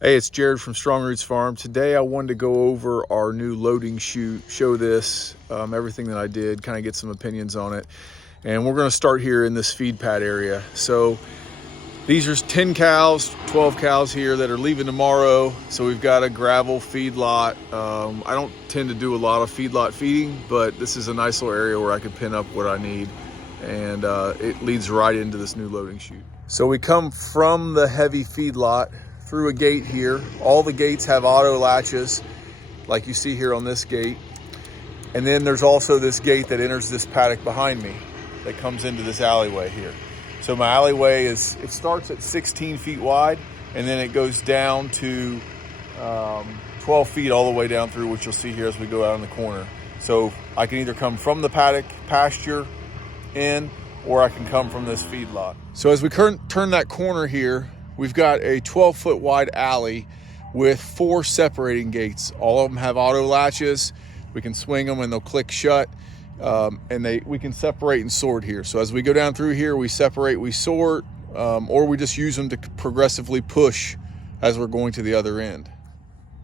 Hey, it's Jared from Strong Roots Farm. Today I wanted to go over our new loading chute, show this, everything that I did, kind of get some opinions on it. And we're gonna start here in this feed pad area. So these are 10 cows, 12 cows here that are leaving tomorrow. So we've got a gravel feedlot. I don't tend to do a lot of feedlot feeding, but this is a nice little area where I can pin up what I need. And it leads right into this new loading chute. So we come from the heavy feedlot through a gate here. All the gates have auto latches like you see here on this gate. And then there's also this gate that enters this paddock behind me that comes into this alleyway here. So my alleyway it starts at 16 feet wide and then it goes down to 12 feet all the way down through, which you'll see here as we go out in the corner. So I can either come from the paddock pasture in, or I can come from this feedlot. So as we turn that corner here, we've got a 12-foot wide alley with 4 separating gates. All of them have auto latches. We can swing them and they'll click shut. And we can separate and sort here. So as we go down through here, we separate, we sort, or we just use them to progressively push as we're going to the other end.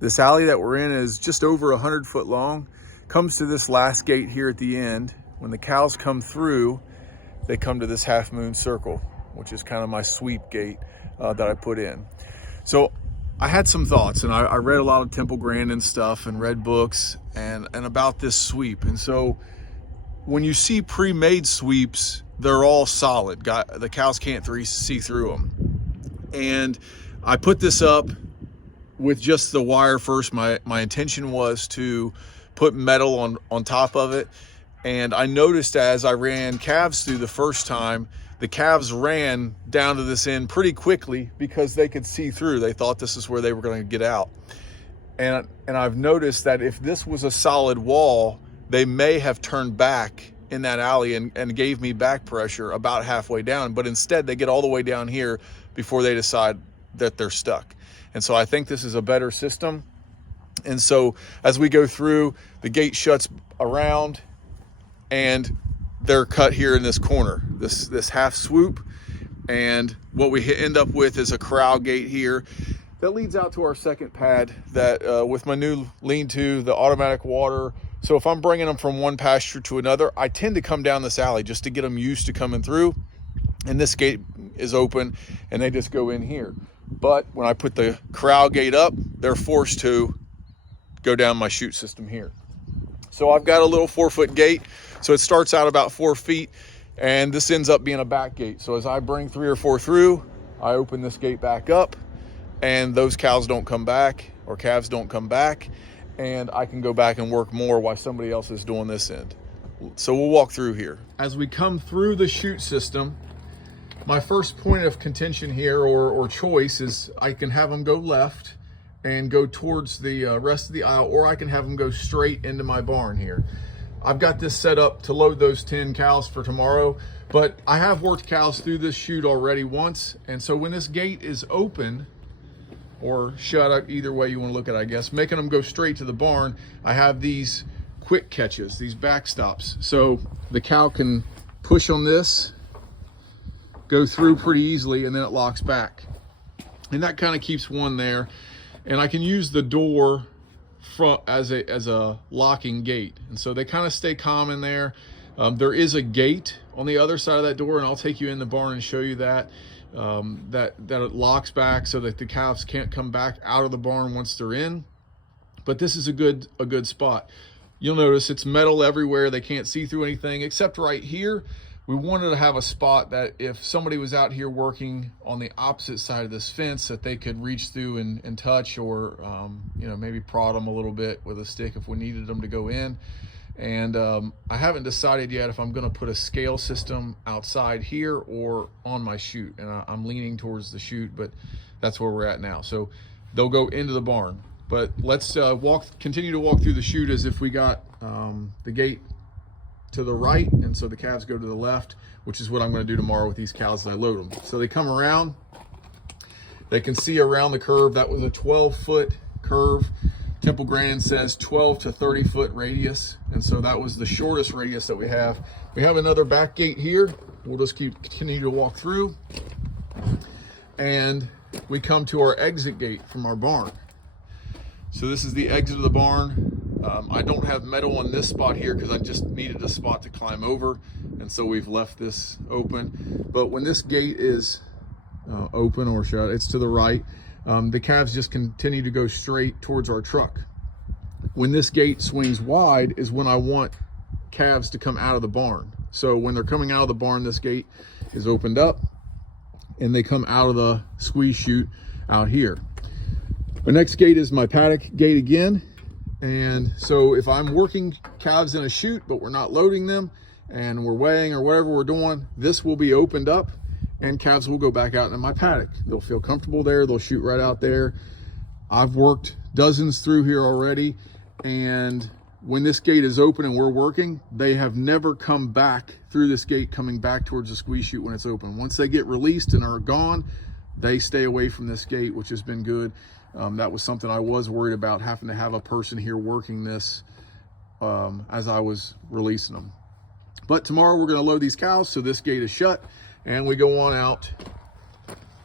This alley that we're in is just over 100 foot long. Comes to this last gate here at the end. When the cows come through, they come to this half moon circle, which is kind of my sweep gate that I put in. So I had some thoughts, and I read a lot of Temple Grandin stuff and read books and about this sweep. And so when you see pre-made sweeps, they're all solid. The cows can't see through them. And I put this up with just the wire first. My intention was to put metal on top of it. And I noticed as I ran calves through the first time, the calves ran down to this end pretty quickly because they could see through. They thought this is where they were going to get out. And I've noticed that if this was a solid wall, they may have turned back in that alley and gave me back pressure about halfway down. But instead, they get all the way down here before they decide that they're stuck. And so I think this is a better system. And so as we go through, the gate shuts around and they're cut here in this corner, this half swoop. And what we end up with is a corral gate here that leads out to our second pad that with my new lean-to, the automatic water. So if I'm bringing them from one pasture to another, I tend to come down this alley just to get them used to coming through. And this gate is open and they just go in here. But when I put the corral gate up, they're forced to go down my chute system here. So I've got a little 4-foot gate. So it starts out about 4 feet and this ends up being a back gate. So as I bring 3 or 4 through, I open this gate back up and those cows don't come back or calves don't come back, and I can go back and work more while somebody else is doing this end. So we'll walk through here. As we come through the chute system, my first point of contention here or choice is I can have them go left and go towards the rest of the aisle, or I can have them go straight into my barn here. I've got this set up to load those 10 cows for tomorrow, but I have worked cows through this chute already once. And so when this gate is open or shut, either way you want to look at it, I guess, making them go straight to the barn, I have these quick catches, these backstops. So the cow can push on this, go through pretty easily, and then it locks back. And that kind of keeps one there. And I can use the door as a locking gate, and so they kind of stay calm in there. There is a gate on the other side of that door, and I'll take you in the barn and show you that that it locks back so that the calves can't come back out of the barn once they're in. But this is a good spot. You'll notice it's metal everywhere. They can't see through anything except right here. We wanted to have a spot that if somebody was out here working on the opposite side of this fence, that they could reach through and touch, or maybe prod them a little bit with a stick if we needed them to go in. And I haven't decided yet if I'm going to put a scale system outside here or on my chute, and I'm leaning towards the chute, but that's where we're at now. So they'll go into the barn, but let's continue to walk through the chute as if we got the gate to the right, and so the calves go to the left, which is what I'm going to do tomorrow with these cows as I load them. So they come around, they can see around the curve. That was a 12-foot curve. Temple Grandin says 12 to 30 foot radius, and so that was the shortest radius that we have. We have another back gate here. We'll just continue to walk through, and we come to our exit gate from our barn. So this is the exit of the barn. I don't have metal on this spot here because I just needed a spot to climb over, and so we've left this open. But when this gate is open or shut, it's to the right. The calves just continue to go straight towards our truck. When this gate swings wide is when I want calves to come out of the barn. So when they're coming out of the barn, this gate is opened up and they come out of the squeeze chute out here. The next gate is my paddock gate again. And so if I'm working calves in a chute, but we're not loading them and we're weighing or whatever we're doing, this will be opened up and calves will go back out into my paddock. They'll feel comfortable there. They'll shoot right out there. I've worked dozens through here already. And when this gate is open and we're working, they have never come back through this gate coming back towards the squeeze chute when it's open. Once they get released and are gone, they stay away from this gate, which has been good. That was something I was worried about, having to have a person here working this as I was releasing them. But tomorrow we're going to load these cows, so this gate is shut and we go on out.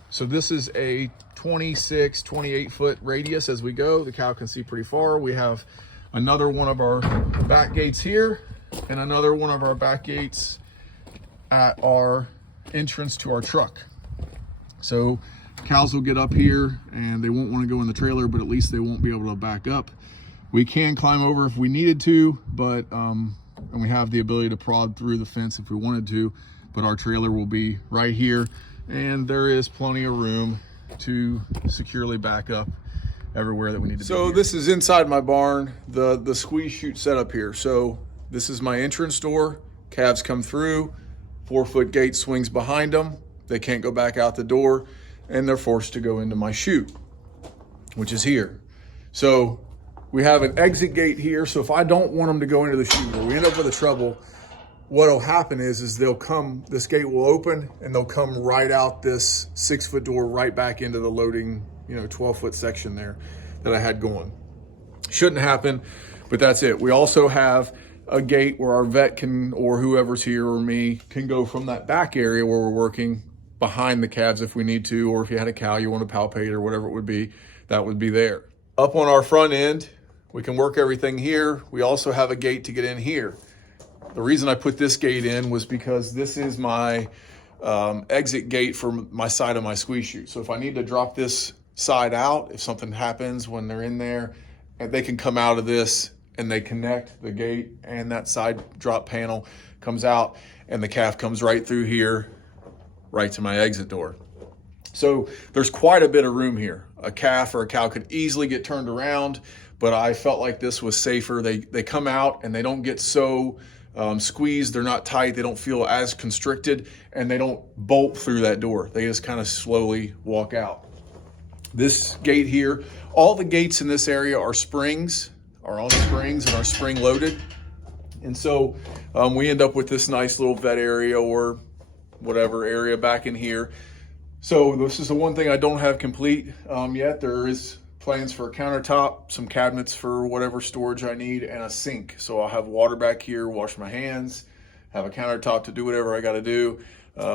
So this is a 26, 28 foot radius as we go. The cow can see pretty far. We have another one of our back gates here and another one of our back gates at our entrance to our truck. So cows will get up here and they won't want to go in the trailer, but at least they won't be able to back up. We can climb over if we needed to, but and we have the ability to prod through the fence if we wanted to, but our trailer will be right here and there is plenty of room to securely back up everywhere that we need to be. So this is inside my barn, the squeeze chute setup here. So this is my entrance door. Calves come through, 4-foot gate swings behind them. They can't go back out the door and they're forced to go into my chute, which is here. So we have an exit gate here. So if I don't want them to go into the chute or we end up with a trouble, what'll happen is they'll come, this gate will open and they'll come right out this 6-foot door right back into the loading, 12-foot section there that I had going. Shouldn't happen, but that's it. We also have a gate where our vet can, or whoever's here or me, can go from that back area where we're working behind the calves if we need to, or if you had a cow you want to palpate or whatever it would be, that would be there. Up on our front end, we can work everything here. We also have a gate to get in here. The reason I put this gate in was because this is my exit gate for my side of my squeeze chute. So if I need to drop this side out, if something happens when they're in there, they can come out of this and they connect the gate and that side drop panel comes out and the calf comes right through here, right to my exit door. So there's quite a bit of room here. A calf or a cow could easily get turned around, but I felt like this was safer. They come out and they don't get so squeezed, they're not tight, they don't feel as constricted, and they don't bolt through that door. They just kind of slowly walk out. This gate here, all the gates in this area are springs, are on springs and are spring loaded. And so we end up with this nice little vet area or whatever area back in here. So this is the one thing I don't have complete yet. There is plans for a countertop, some cabinets for whatever storage I need, and a sink. So I'll have water back here, wash my hands, have a countertop to do whatever I got to do.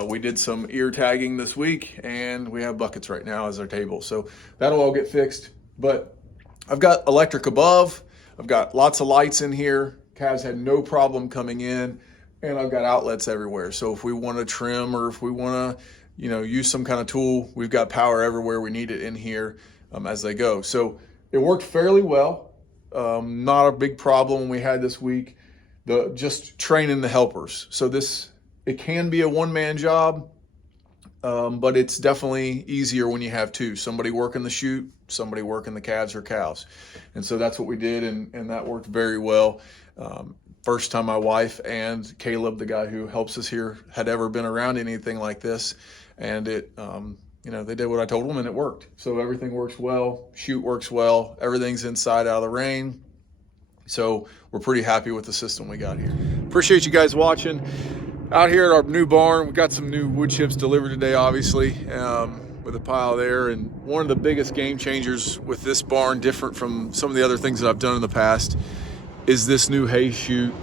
We did some ear tagging this week and we have buckets right now as our table. So that'll all get fixed. But I've got electric above. I've got lots of lights in here. Calves had no problem coming in, and I've got outlets everywhere. So if we want to trim or if we want to, use some kind of tool, we've got power everywhere we need it in here as they go. So it worked fairly well. Not a big problem we had this week. Just training the helpers. So it can be a one-man job, but it's definitely easier when you have two. Somebody working the chute, somebody working the calves or cows. And so that's what we did, and that worked very well. First time my wife and Caleb, the guy who helps us here, had ever been around anything like this. And it, they did what I told them and it worked. So everything works well, chute works well, everything's inside out of the rain. So we're pretty happy with the system we got here. Appreciate you guys watching. Out here at our new barn, we got some new wood chips delivered today, obviously, with a pile there. And one of the biggest game changers with this barn, different from some of the other things that I've done in the past, is this new hay chute.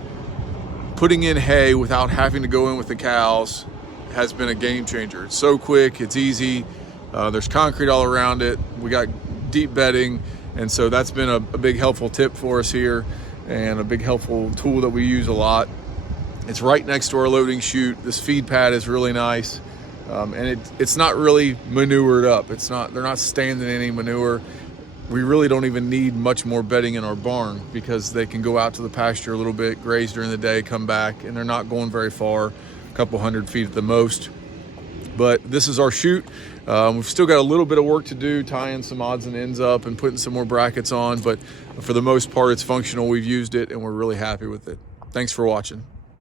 Putting in hay without having to go in with the cows has been a game changer. It's so quick, it's easy. There's concrete all around it. We got deep bedding, and so that's been a big helpful tip for us here, and a big helpful tool that we use a lot. It's right next to our loading chute. This feed pad is really nice, and it's not really manured up. They're not standing in any manure. We really don't even need much more bedding in our barn because they can go out to the pasture a little bit, graze during the day, come back, and they're not going very far, a couple 100 feet at the most. But this is our chute. We've still got a little bit of work to do, tying some odds and ends up and putting some more brackets on, but for the most part, it's functional. We've used it and we're really happy with it. Thanks for watching.